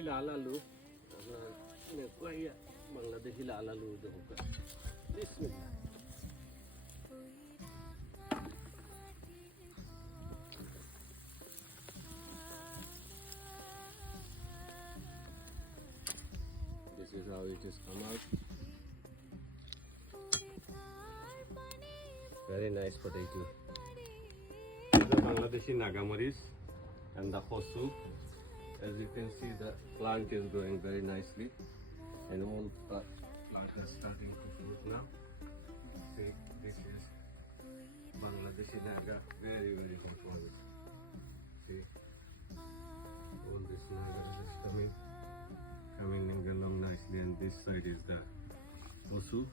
Bangladeshi lal alu. Bangladeshi lal alu देखो Bismillah. This is how it is come out. Very nice potato. The Bangladeshi Nagamaris and the Hosu. As you can see, the plant is growing very nicely, and all the plant is starting to fruit now. See, this is Bangladeshi Naga, very hot one. See, all this Naga is coming along nicely, and this side is the Hosu.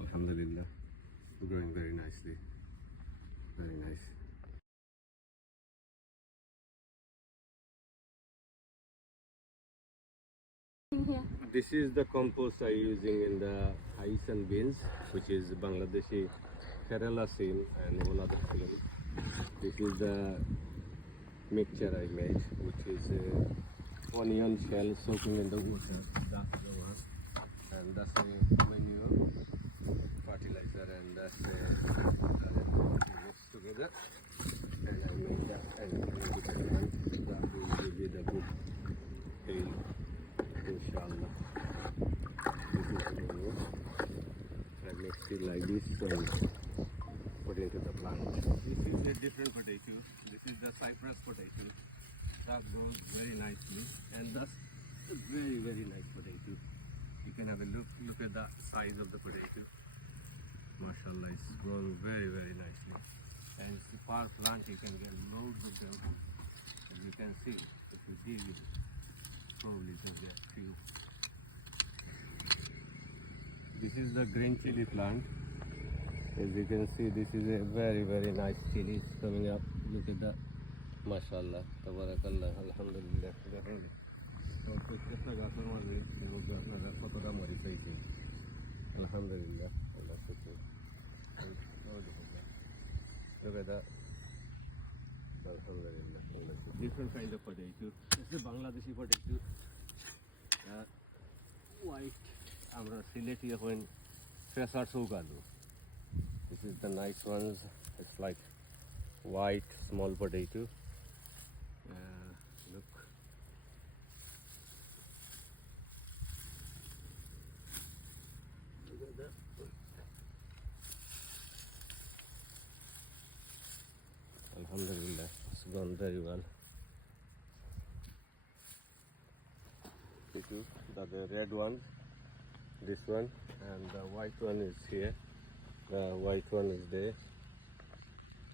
Alhamdulillah, growing very nicely, very nice. Here. This is the compost I using in the Haisan beans, which is Bangladeshi Kerala seam and all other seams. This is the mixture I made, which is onion shell soaking in the water. That's the one, and that's a manure fertilizer, and that's mixed together. And I made that and that will give you the good tail. Inshallah. This is the manure. I mixed it like this and put into the plant. This is a different potato. This is the Cyprus potato. That grows very nicely, and that's a very nice potato. You can have a look at the size of the potato. MashaAllah, it's grown very nicely. And it's a per plant you can get loads of them. As you can see, if you dig it, probably just get few. This is the green chili plant. As you can see, this is a very nice chili. It's coming up. Look at that. MashaAllah, Tabarakallah, Alhamdulillah. Alhamdulillah. Look at that. Alhamdulillah. Different kind of potato. This is Bangladeshi potato. White. Amra Sileti when Fesar Sogalu. This is the nice ones. It's like white small potato. Look. Look at that. Alhamdulillah, it's gone very well. The red one, this one, and the white one is here. The white one is there,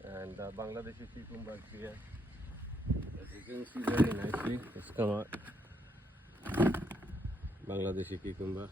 and the Bangladeshi cucumber is here. As you can see very nicely, it's come out. Bangladeshi cucumbers.